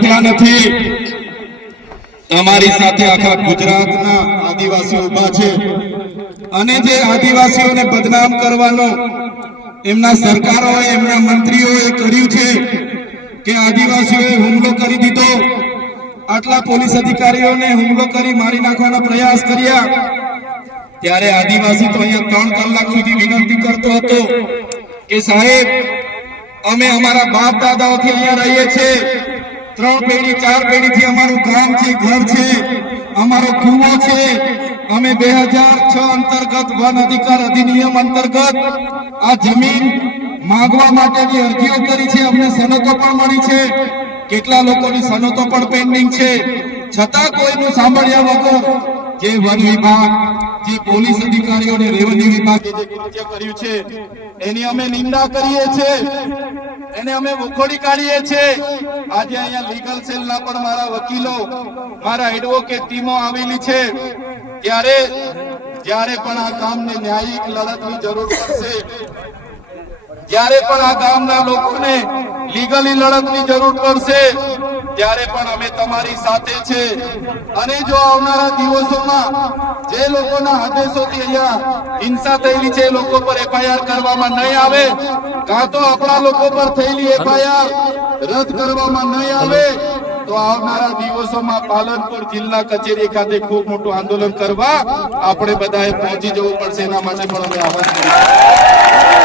એકલા નથી. તમારી સાથે આખા ગુજરાતના આદિવાસીઓ ઊભા છે. અને જે આદિવાસીઓને બદનામ કરવાનો એમના સરકારોએ, એમના મંત્રીઓએ કર્યું છે કે આદિવાસીઓએ હુમલો કરી દીધો. આટલા પોલીસ અધિકારીઓને હુમલો કરી મારી નાખવાના પ્રયાસ કર્યા. ત્યારે આદિવાસી તો અહીંયા ત્રણ કલાક સુધી વિનંતી કરતો હતો કે સાહેબ, અમે અમારા બાપ દાદાઓથી અહીંયા રહીએ છીએ. ત્રણ પેઢી, ચાર પેઢીથી અમારું ગામ છે, ઘર છે, અમારો કુવો છે. અમે બે હજાર છ અંતર્ગત વન અધિકાર અધિનિયમ અંતર્ગત આ જમીન માંગવા માટેની અરજીઓ કરી છે. અમને સનતો પણ મળી છે. કેટલા લોકોની સનતો પણ પેન્ડિંગ છે. છતાં કોઈનું સાંભળ્યા વગર જે વન વિભાગ, જે પોલીસ અધિકારીઓ અને રેવન્યુ વિભાગે જે કૃત્ય કર્યું છે, એની અમે નિંદા કરીએ છીએ. એને અમે વખોડી કાઢીએ છીએ. આજે અહીંયા લીગલ સેલના પણ મારા વકીલો, મારા એડવોકેટ ટીમો આવેલી છે. ત્યારે, જ્યારે પણ આ કામને ન્યાયિક લડતની જરૂર પડશે, જ્યારે પણ આ ગામના લોકોને લીગલી લડતની જરૂર પડશે ત્યારે પણ અમે તમારી સાથે છે. અને જો આવનારા દિવસોમાં જે લોકોના આદેશોથી અહીંયા હિંસા થયેલી છે એ લોકો પર એફઆઈઆર કરવામાં નહીં આવે કાં તો આપણા લોકો પર થયેલી એફઆઈઆર રદ કરવામાં નહીં આવે તો આવનારા દિવસોમાં પાલનપુર જિલ્લા કચેરી ખાતે ખૂબ મોટું આંદોલન કરવા આપણે બધાએ પહોંચી જવું પડશે. એના માટે પણ અમે આહવાન કરીએ